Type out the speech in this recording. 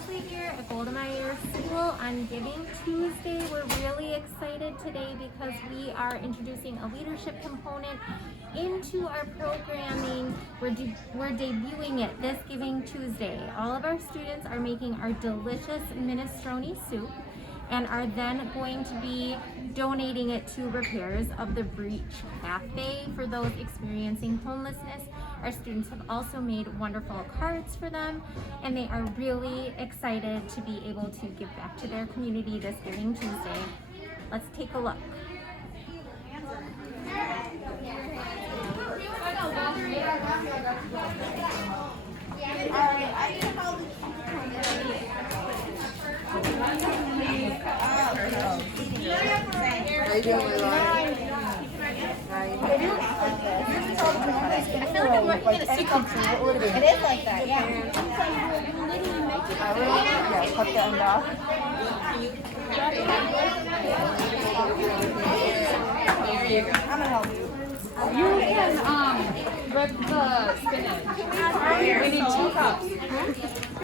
Leslie here at Golden Meyer School on Giving Tuesday. We're really excited today because we are introducing a leadership component into our programming. We're debuting it this Giving Tuesday. All of our students are making our delicious Minestrone Soup and are then going to be donating it to repairs of the Breach Cafe for those experiencing homelessness. Our students have also made wonderful cards for them, and they are really excited to be able to give back to their community this Giving Tuesday. Let's take a look. How you doing, Leilani? I feel like I'm working in a secret. It is like that, yeah. Yeah, cut the end off. I'm gonna help you. You can rip the spinach. We need 2 cups.